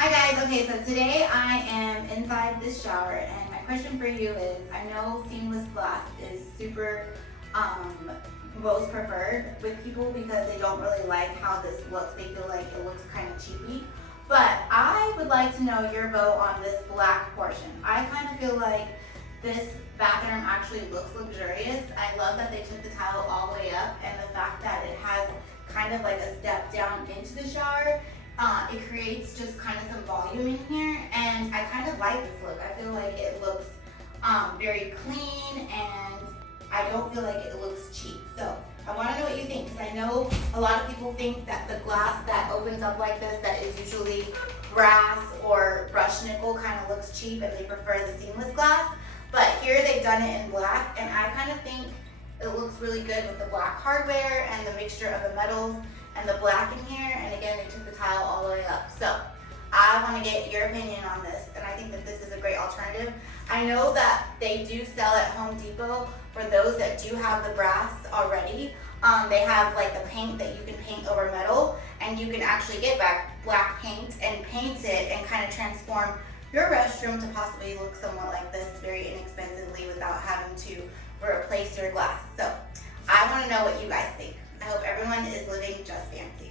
Hi guys, okay, so today I am inside this shower and my question for you is, I know seamless glass is super most preferred with people because they don't really like how this looks. They feel like it looks kind of cheapy. But I would like to know your vote on this black portion. I kind of feel like this bathroom actually looks luxurious. I love that they took the tile all the way up and the fact that it has kind of like a step down into the shower. It creates just kind of some volume in here, and I kind of like this look. I feel like it looks very clean, and I don't feel like it looks cheap. So I want to know what you think, because I know a lot of people think that the glass that opens up like this, that is usually brass or brushed nickel, kind of looks cheap, and they prefer the seamless glass. But here they've done it in black, and I kind of think it looks really good with the black hardware and the mixture of the metals and the black in here, and again, they took the tile all the way up. So I want to get your opinion on this, and I think that this is a great alternative. I know that they do sell at Home Depot for those that do have the brass already. They have like the paint that you can paint over metal, and you can actually get back black paint and paint it and kind of transform your restroom to possibly look somewhat like this very inexpensively without having to replace your glass. So I want to know what you guys think. I hope everyone is living just fancy.